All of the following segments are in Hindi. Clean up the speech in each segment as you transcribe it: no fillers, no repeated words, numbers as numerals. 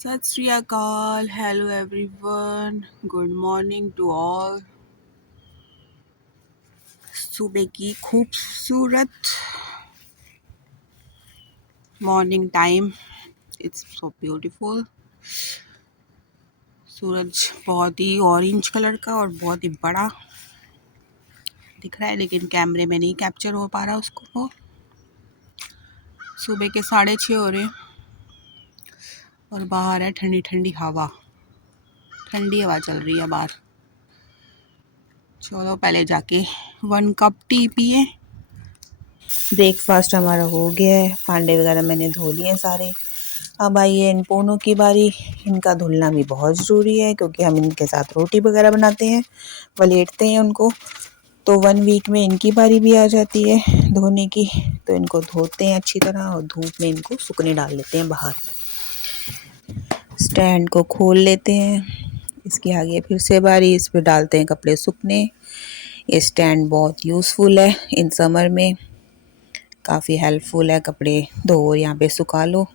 सत Shri Akal, hello everyone, good morning to all. सुबह की खूबसूरत morning time, it's so beautiful. सूरज बहुत ही ऑरेंज कलर का और बहुत ही बड़ा दिख रहा है, लेकिन कैमरे में नहीं कैप्चर हो पा रहा उसको। वो सुबह के 6:30 हो रहे हैं और बाहर है ठंडी ठंडी हवा, ठंडी हवा चल रही है बाहर। चलो पहले जाके 1 कप टी पिए। ब्रेकफास्ट हमारा हो गया है, भांडे वगैरह मैंने धो लिए हैं सारे। अब आई है इन पोनों की बारी। इनका धुलना भी बहुत ज़रूरी है क्योंकि हम इनके साथ रोटी वगैरह बनाते हैं, वलेटते हैं उनको। तो 1 वीक में इनकी बारी भी आ जाती है धोने की, तो इनको धोते हैं अच्छी तरह और धूप में इनको सूखने डाल लेते हैं बाहर। स्टैंड को खोल लेते हैं, इसके आगे फिर से बारी, इस पर डालते हैं कपड़े सूखने। ये स्टैंड बहुत यूज़फुल है इन समर में, काफ़ी हेल्पफुल है। कपड़े धो और यहाँ पे सुखा लो।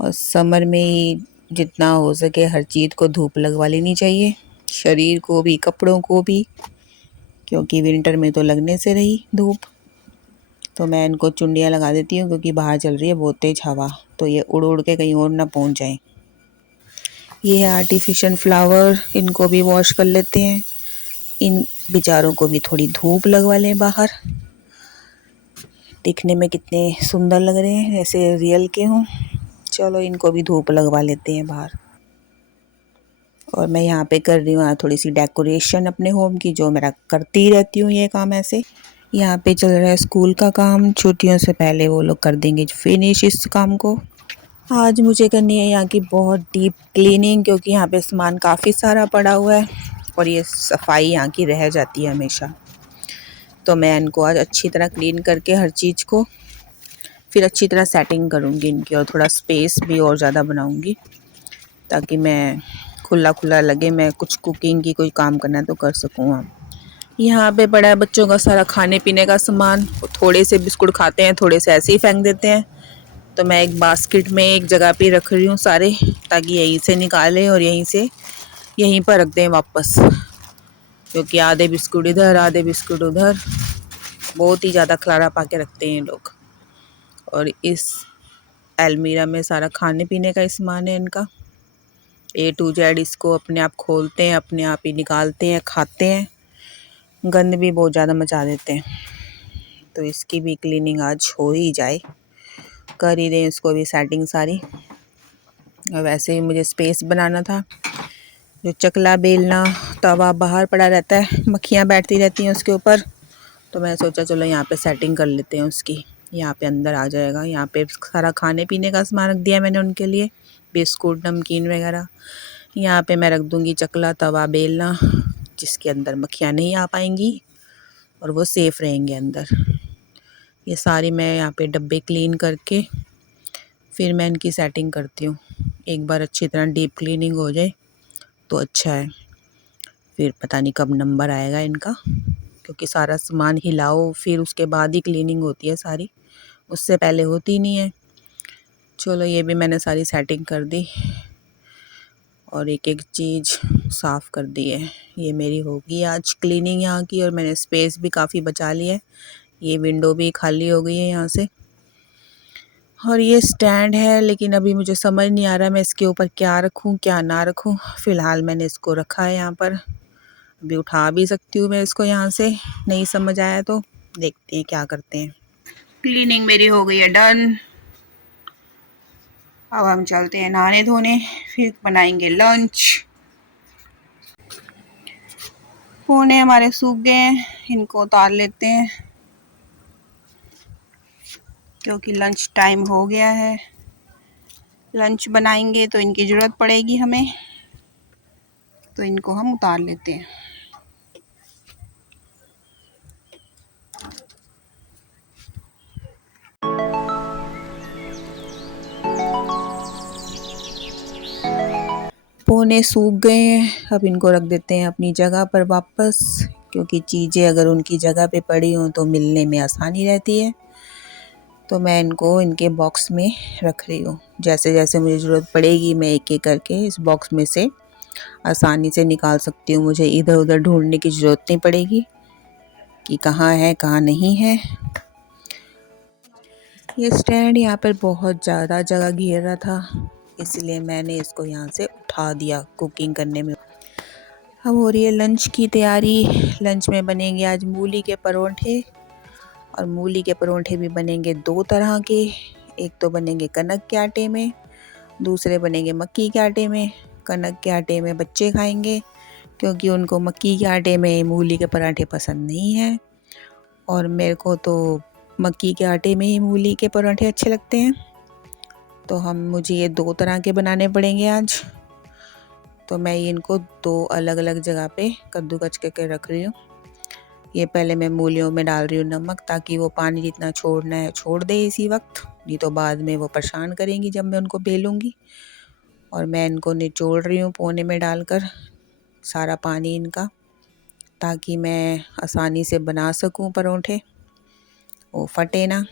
और समर में ही जितना हो सके हर चीज़ को धूप लगवा लेनी चाहिए, शरीर को भी कपड़ों को भी, क्योंकि विंटर में तो लगने से रही धूप। तो मैं इनको चुंडियाँ लगा देती हूँ क्योंकि बाहर चल रही है बहुत तेज़ हवा, तो ये उड़ उड़ के कहीं और ना पहुँच जाए। ये है आर्टिफिशियल फ्लावर, इनको भी वॉश कर लेते हैं। इन बेचारों को भी थोड़ी धूप लगवा लें बाहर। दिखने में कितने सुंदर लग रहे हैं, जैसे रियल के हों। चलो इनको भी धूप लगवा लेते हैं बाहर। और मैं यहाँ पे कर रही हूँ थोड़ी सी डेकोरेशन अपने होम की, जो मेरा करती रहती हूँ ये काम ऐसे। यहाँ पे चल रहा है स्कूल का काम, छुट्टियों से पहले वो लोग कर देंगे फिनिश इस काम को। आज मुझे करनी है यहाँ की बहुत डीप क्लीनिंग, क्योंकि यहाँ पे सामान काफ़ी सारा पड़ा हुआ है और ये सफाई यहाँ की रह जाती है हमेशा। तो मैं इनको आज अच्छी तरह क्लीन करके हर चीज़ को फिर अच्छी तरह सेटिंग करूँगी इनकी, और थोड़ा स्पेस भी और ज़्यादा बनाऊँगी ताकि मैं खुला खुला लगे, मैं कुछ कुकिंग की कोई काम करना है तो कर सकूँ। अब यहाँ पे पड़ा है बच्चों का सारा खाने पीने का सामान। थोड़े से बिस्कुट खाते हैं, थोड़े से ऐसे ही फेंक देते हैं। तो मैं एक बास्केट में एक जगह पे रख रही हूँ सारे, ताकि यहीं से निकालें और यहीं पर रख दें वापस, क्योंकि आधे बिस्कुट इधर आधे बिस्कुट उधर, बहुत ही ज़्यादा खलारा पा के रखते हैं लोग। और इस अलमीरा में सारा खाने पीने का सामान है इनका, A to Z। इसको अपने आप खोलते हैं, अपने आप ही निकालते हैं, खाते हैं। गंद भी बहुत ज़्यादा मचा देते हैं, तो इसकी भी क्लीनिंग आज हो ही जाए, कर ही दें इसको भी सेटिंग सारी। और वैसे ही मुझे स्पेस बनाना था, जो चकला बेलना तवा बाहर पड़ा रहता है, मक्खियाँ बैठती रहती हैं उसके ऊपर, तो मैं सोचा चलो यहाँ पे सेटिंग कर लेते हैं उसकी। यहाँ पे अंदर आ जाएगा। यहाँ पे सारा खाने पीने का सामान रख दिया मैंने उनके लिए, बिस्कुट नमकीन वगैरह। यहाँ पे मैं रख दूँगी चकला तवा बेलना, जिसके अंदर मक्खियाँ नहीं आ पाएंगी और वो सेफ़ रहेंगे अंदर। ये सारी मैं यहाँ पे डब्बे क्लीन करके फिर मैं इनकी सेटिंग करती हूँ। एक बार अच्छी तरह डीप क्लीनिंग हो जाए तो अच्छा है, फिर पता नहीं कब नंबर आएगा इनका, क्योंकि सारा सामान हिलाओ फिर उसके बाद ही क्लीनिंग होती है सारी, उससे पहले होती नहीं है। चलो ये भी मैंने सारी सेटिंग कर दी और एक एक चीज़ साफ़ कर दी है। ये मेरी होगी आज क्लीनिंग यहाँ की, और मैंने स्पेस भी काफ़ी बचा ली है। ये विंडो भी खाली हो गई है यहाँ से। और ये स्टैंड है, लेकिन अभी मुझे समझ नहीं आ रहा मैं इसके ऊपर क्या रखूँ क्या ना रखूँ। फ़िलहाल मैंने इसको रखा है यहाँ पर, अभी उठा भी सकती हूँ मैं इसको यहाँ से, नहीं समझ आया तो देखते हैं क्या करते हैं। क्लीनिंग मेरी हो गई है डन। अब हम चलते हैं नहाने धोने, फिर बनाएंगे लंच। पोने हमारे सूख गए हैं, इनको उतार लेते हैं क्योंकि लंच टाइम हो गया है। लंच बनाएंगे तो इनकी ज़रूरत पड़ेगी हमें, तो इनको हम उतार लेते हैं। पोने सूख गए हैं, अब इनको रख देते हैं अपनी जगह पर वापस, क्योंकि चीज़ें अगर उनकी जगह पे पड़ी हों तो मिलने में आसानी रहती है। तो मैं इनको इनके बॉक्स में रख रही हूँ। जैसे जैसे मुझे ज़रूरत पड़ेगी मैं एक एक करके इस बॉक्स में से आसानी से निकाल सकती हूँ। मुझे इधर उधर ढूंढने की ज़रूरत नहीं पड़ेगी कि कहाँ है कहाँ नहीं है। ये स्टैंड यहाँ पर बहुत ज़्यादा जगह घेर रहा था, इसलिए मैंने इसको यहाँ से उठा दिया कुकिंग करने में। अब हो रही है लंच की तैयारी। लंच में बनेंगे आज मूली के परोठे, और मूली के परोठे भी बनेंगे दो तरह के। एक तो बनेंगे कनक के आटे में, दूसरे बनेंगे मक्की के आटे में। कनक के आटे में बच्चे खाएंगे क्योंकि उनको मक्की के आटे में मूली के पराठे पसंद नहीं हैं, और मेरे को तो मक्की के आटे में ही मूली के पराठे अच्छे लगते हैं। तो मुझे ये दो तरह के बनाने पड़ेंगे आज। तो मैं इनको दो अलग अलग जगह पे कद्दूकस करके रख रही हूँ। ये पहले मैं मूलियों में डाल रही हूँ नमक, ताकि वो पानी जितना छोड़ना है छोड़ दे इसी वक्त, नहीं तो बाद में वो परेशान करेंगी जब मैं उनको बेलूँगी। और मैं इनको निचोड़ रही हूँ पोने में डालकर सारा पानी इनका, ताकि मैं आसानी से बना सकूँ परोठे, वो फटे ना।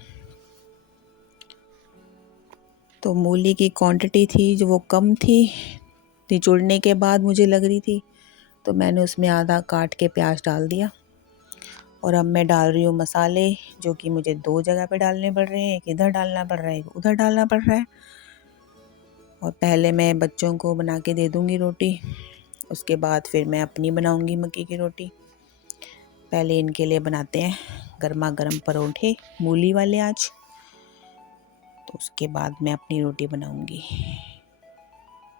तो मूली की क्वांटिटी थी जो वो कम थी, निचोड़ने के बाद मुझे लग रही थी, तो मैंने उसमें आधा काट के प्याज डाल दिया। और अब मैं डाल रही हूँ मसाले, जो कि मुझे दो जगह पे डालने पड़ रहे हैं। एक इधर डालना पड़ रहा है, एक उधर डालना पड़ रहा है। और पहले मैं बच्चों को बना के दे दूँगी रोटी, उसके बाद फिर मैं अपनी बनाऊँगी मक्की की रोटी। पहले इनके लिए बनाते हैं गर्मा गर्म परोठे मूली वाले आज, तो उसके बाद मैं अपनी रोटी बनाऊँगी।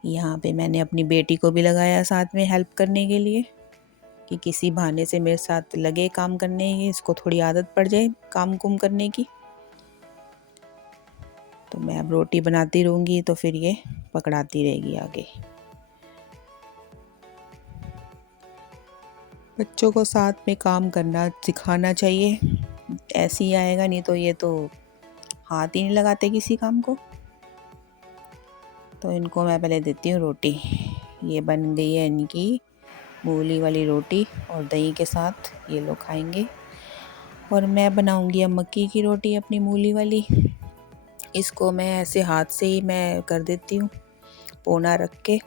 यहाँ पे मैंने अपनी बेटी को भी लगाया साथ में हेल्प करने के लिए, कि किसी बहाने से मेरे साथ लगे काम करने की, इसको थोड़ी आदत पड़ जाए काम कुम करने की। तो मैं अब रोटी बनाती रहूँगी तो फिर ये पकड़ाती रहेगी आगे। बच्चों को साथ में काम करना सिखाना चाहिए, ऐसे ही आएगा, नहीं तो ये तो हाथ ही नहीं लगाते किसी काम को। तो इनको मैं पहले देती हूँ रोटी। ये बन गई है इनकी मूली वाली रोटी, और दही के साथ ये लोग खाएंगे। और मैं बनाऊंगी अब मक्की की रोटी अपनी मूली वाली। इसको मैं ऐसे हाथ से ही मैं कर देती हूँ, पोना रख के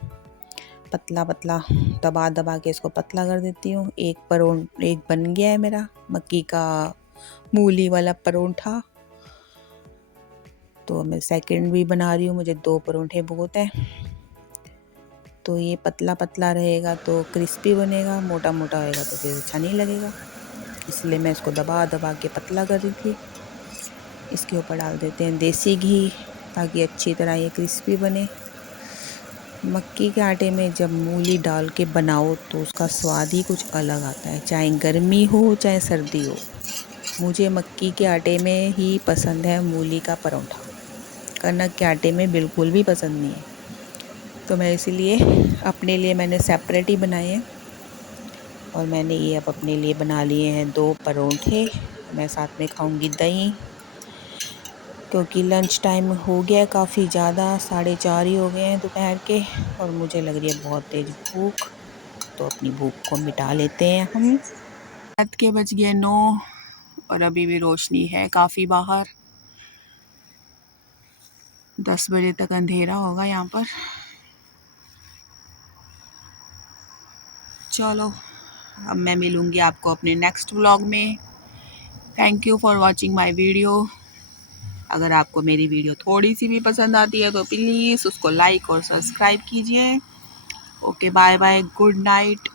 पतला पतला दबा दबा के इसको पतला कर देती हूँ। एक बन गया है मेरा मक्की का मूली वाला परोठा। तो मैं सेकंड भी बना रही हूँ, मुझे दो परोठे बहुत हैं। तो ये पतला पतला रहेगा तो क्रिस्पी बनेगा, मोटा मोटा होएगा तो फिर अच्छा नहीं लगेगा, इसलिए मैं इसको दबा दबा के पतला कर रही थी। इसके ऊपर डाल देते हैं देसी घी, ताकि अच्छी तरह ये क्रिस्पी बने। मक्की के आटे में जब मूली डाल के बनाओ तो उसका स्वाद ही कुछ अलग आता है, चाहे गर्मी हो चाहे सर्दी हो। मुझे मक्की के आटे में ही पसंद है मूली का परोठा, कनक के आटे में बिल्कुल भी पसंद नहीं है। तो मैं इसीलिए अपने लिए मैंने सेपरेट ही बनाए हैं। और मैंने ये अब अपने लिए बना लिए हैं दो परोठे। मैं साथ में खाऊंगी दही, क्योंकि लंच टाइम हो गया काफ़ी ज़्यादा, 4:30 ही हो गए हैं दोपहर के, और मुझे लग रही है बहुत तेज़ भूख। तो अपनी भूख को मिटा लेते हैं हम। रात के बज गए 9, और अभी भी रोशनी है काफ़ी बाहर। 10 बजे तक अंधेरा होगा यहाँ पर। चलो अब मैं मिलूँगी आपको अपने नेक्स्ट व्लॉग में। Thank you for watching my video. अगर आपको मेरी वीडियो थोड़ी सी भी पसंद आती है तो प्लीज़ उसको लाइक और सब्सक्राइब कीजिए। Okay, bye bye, good night.